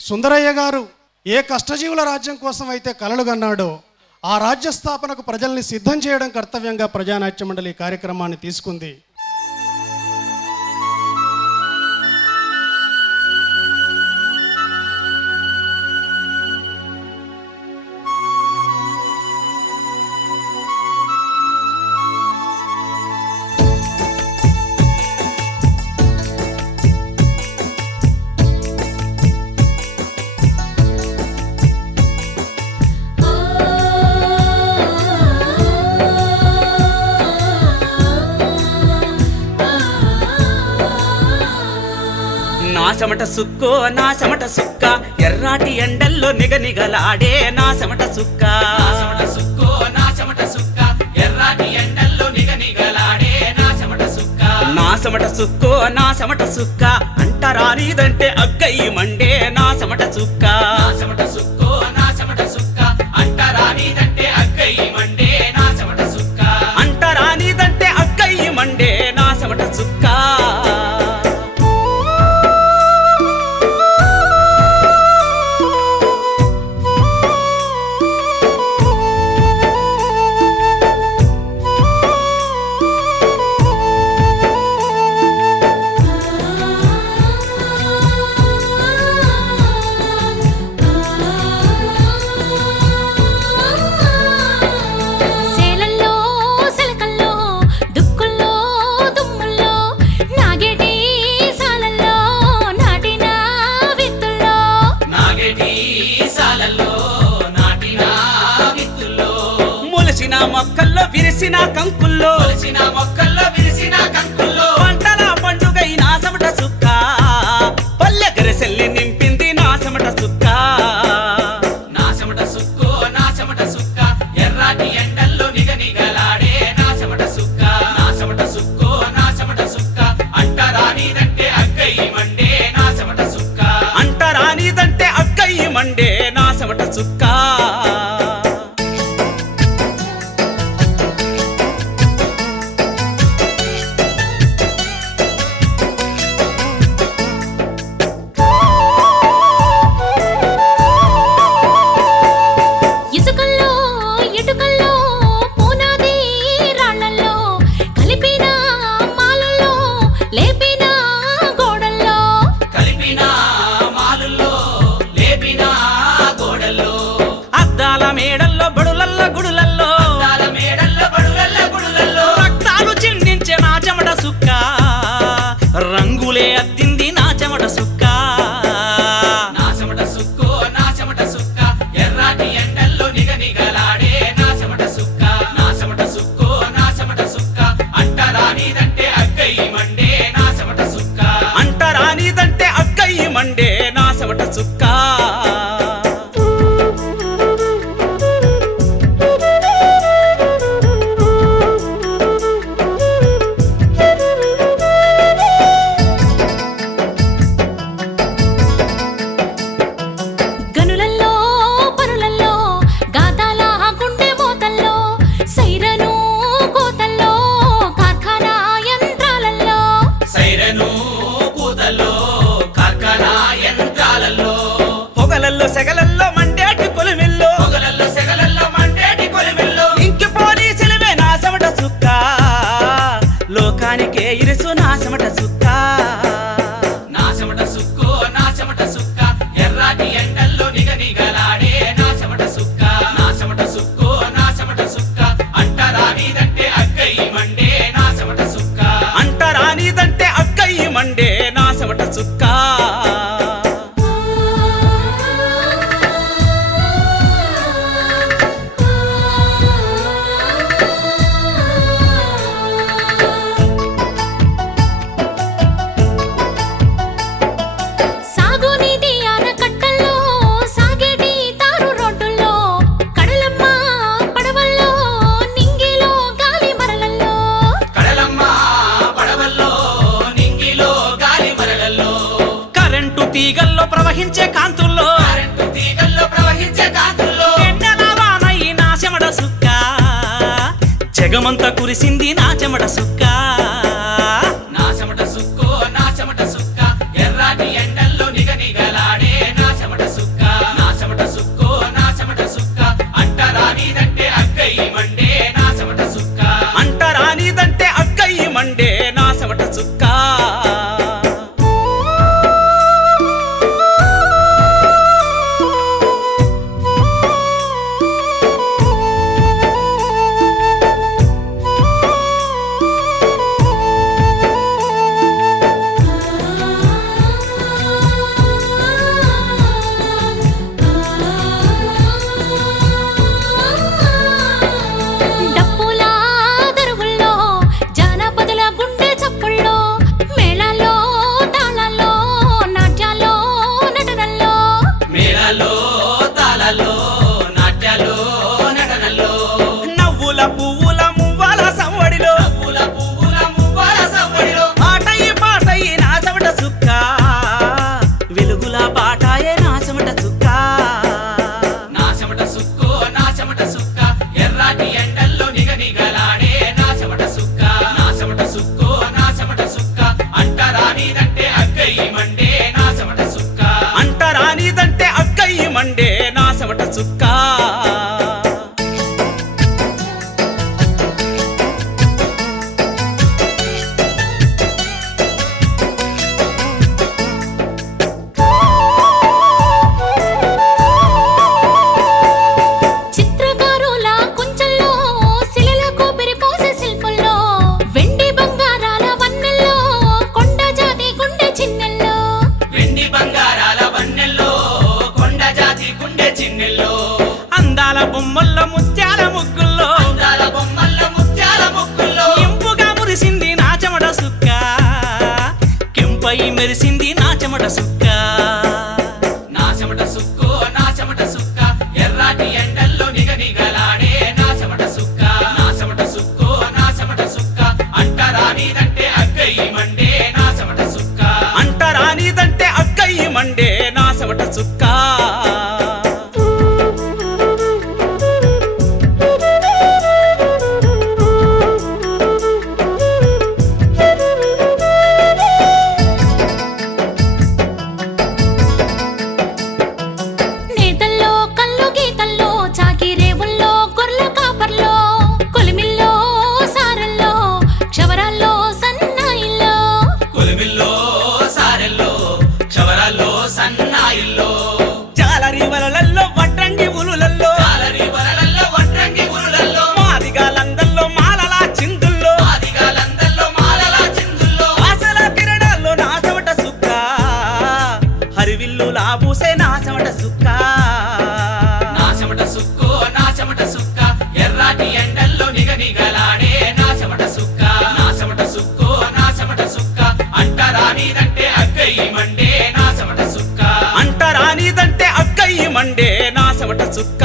సుందరయ్య గారు ఏ కష్టజీవుల రాజ్యం కోసం అయితే కలలు కన్నాడో ఆ రాజ్య స్థాపనకు ప్రజల్ని సిద్ధం చేయడం కర్తవ్యంగా ప్రజానాట్య మండలి కార్యక్రమాన్ని తీసుకుంది. నా చెమట సుక్కో నా చెమట సుక్క ఎర్రాటి ఎండల్లో నిగనిగలాడే నా చెమట సుక్క. నా చెమట సుక్కో నా చెమట సుక్క ఎర్రాటి ఎండల్లో నిగనిగలాడే నా చెమట సుక్క. నా చెమట సుక్కో నా చెమట సుక్క అంటరానిదంటే అగ్గయి మండే నా చెమట సుక్క. నా చెమట సుక్కో నా చెమట సుక్క అంటరానిదంటే అగ్గయి మండే నా చెమట సుక్క. అంటరానిదంటే అగ్గయి మండే నా చెమట సుక్క. మొక్కల్లో విరిసిన కంకుల్లో మొలిచిన మొక్కల్లో విరిసిన కంకుల్లో పంటల పండుగై నా చెమట సుక్క పల్లె గరిసెల్లి నింపింది నా చెమట సుక్క. నా చెమట సుక్కో నా చెమట సుక్క ఎర్రాటి ఎండల్లో నిగనిగలాడే నా చెమట సుక్క. నా చెమట సుక్కో నా చెమట సుక్క అంటరానిదంటే అగ్గయి మండే నా చెమట సుక్క. అంటరానిదంటే అగ్గయి మండే నా చెమట సుక్క. మేడల్లో బడులల్ల గుడులల్లో రక్తాలు చిందించే నా చెమట సుక్క రంగులే అద్దింది నా చెమట సుక్క. నా చెమట సుక్కో నా చెమట సుక్క ఎర్రాటి ఎండల్లో నిగనిగలాడే నా చెమట సుక్క. నా చెమట సుక్కో నా చెమట సుక్క అంటరానిదంటే అగ్గయి మండే నా చెమట సుక్క. అంటరానిదంటే అగ్గయి మండే నా చెమట సుక్క. పొగలల్లో సెగలల్లో మండేటి కొలిమిల్లో పొగలల్లో సెగలల్లో మండేటి కొలిమిల్లో ఇంకిపోని సిలివే నా చెమట సుక్క లోకానికే ఇరుసు నా చెమట సుక్క. నా చెమట సుక్కో నా చెమట సుక్క ఎర్రాటి ఎండల్లో నిగనిగలాడే నా చెమట సుక్క. నా చెమట సుక్కో నా చెమట సుక్క అంటరానిదంటే అగ్గయి మండే నా చెమట సుక్క. అంటరానిదంటే అగ్గయి మండే నా చెమట సుక్క. తీగల్లో ప్రవహించే కాంతుల్లో ఎన్నెలవానై నా చెమట సుక్క జగమంతా కురిసింది నా చెమట సుక్క. నా చెమట సుక్కో నా చెమట సుక్క ఎర్రాటి ఎండల్లో నిగనిగలాడే నా చెమట చెమట చుక్క నా చెమట సుక్కో నా చెమట సుక్క ఎర్రాటి ఎండల్లో నిగనిగలాడే నా చెమట సుక్క నా చెమట సుక్కో నా చెమట సుక్క అంటరానిదంటే అగ్గయి మండే నా చెమట సుక్క అంటరానిదంటే అక్కయ్యి మండే నా చెమట చుక్క చిత్రకారుల కుంచెల్లో శిలలకు పెరిపోసే శిల్పంలో వెండి బంగారాల వన్నెల్లో కొండ జాతి గుండె చిన్నెల్లో వెండి బంగారాల వన్నెల్లో కొండ జాతి గుండె చిన్నెల్లో అందాల బొమ్మల్లో ముత్యాల ముగ్గుల్లో అందాల బొమ్మల్ల ముత్యాల ముక్కుల్లో ఇంపుగా మురిసింది నా చెమట సుక్క కెంపై మెరిసింది నా చెమట సుక్క నా చెమట సుక్కో నా చెమట సుక్క ఎర్రాటి ఎండల్లో నిగనిగలాడే నా చెమట సుక్క నా చెమట సుక్కో నా చెమట సుక్క అంటరానిదంటే అగ్గయి మండే నా చెమట సుక్క అంటరానిదంటే అక్కయ్యి మండే నా చెమట చుక్క నేతల్లో కళ్ళు గీతల్లో చాకి రేవుల్లో గొర్రెల కాపర్లో కొలిమిల్లో సారల్లో క్షవరాల్లో సన్నాయిల్లో కొలిమిల్లో సారెల్లో క్షవరాల్లో సన్నాయిల్లో జాలరి వలలల్లో వడ్రంగి ఉలులల్లో జాలరి వలలల్లో వడ్రంగి ఉరులల్లో మాదిగాలందల్లో మాలలా చిందుల్లో ఆదిగాలందల్లో మాలల చిందుల్లో ఆశల కిరణాల్లో నా చెమట సుక్క హరివిల్లు లాబూసే నా చెమట సుక్క నా చెమట సుక్కో నా చెమట సుక్క ఎర్రాటి ఎండల్లో నిగనిగలాడే నా చెమట సుక్క నా చెమట సుక్కో నా చెమట సుక్క అంటరానిదంటే అగ్గయి మండే నా చెమట సుక్క అంటరానిదంటే అక్కయ్యి మండే నా చెమట చుక్క